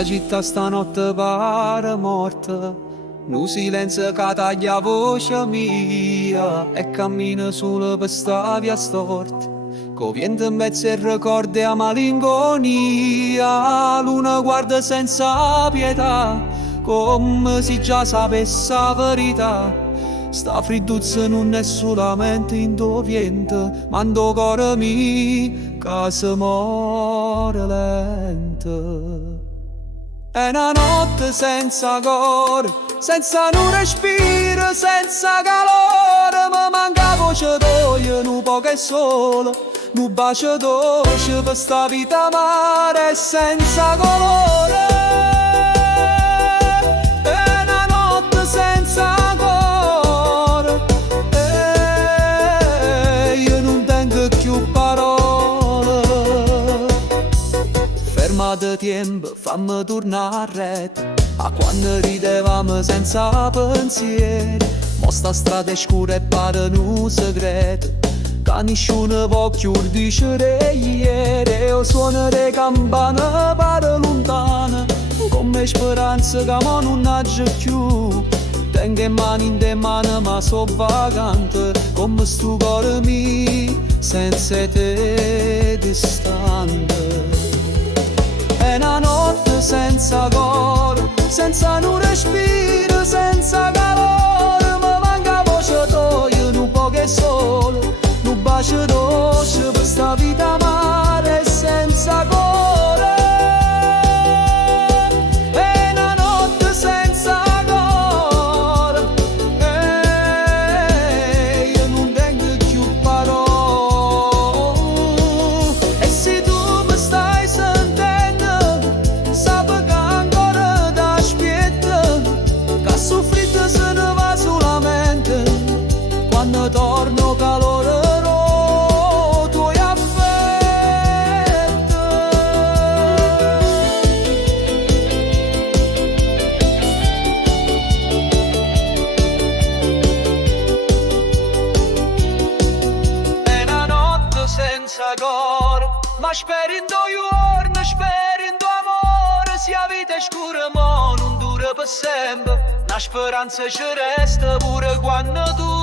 La città stanotte pare morta, nu silenzio che taglia voce mia e cammina solo per sta via storta. Co vento in mezzo e ricordi a malinconia, luna guarda senza pietà, come se già sapesse la verità. Sta fridduzza non è solamente in tuo vento, ma in tuo cuore mio che si muore lento. È una notte senza cuore, senza un respiro, senza calore, mi manca voce tua, un poco e solo, un bacio dolce per sta vita amara e senza colore. È una notte senza cuore, e io non tengo più parole. Fermate tempo, fammi tornare a rete, a quando ridevamo senza pensieri. Mo sta strada è scura e pare un segreto, che nessuno può più dicere ieri. E il suono delle campane pare lontano, come speranza che mo non nasce più. Tengo in mano ma so vagante, come sto cuore mio senza te distante. È una notte senza cuore, senza un respiro, senza calore, mi manca voce tua, un poco e solo, un bacio dolce per sta vita amara e senza cuore. È una notte senza cuore, e io non tengo più parole. E se tu mi stai sentendo, sape che ancora t'aspetto, che soffritto se ne va solamente quando torno calore tuoi affetti. È una notte senza cuore, ma spero in tuo giorno, spero in tuo amore. Se la vita è scura ma non dura per sempre, la speranza ci resta pure quando tu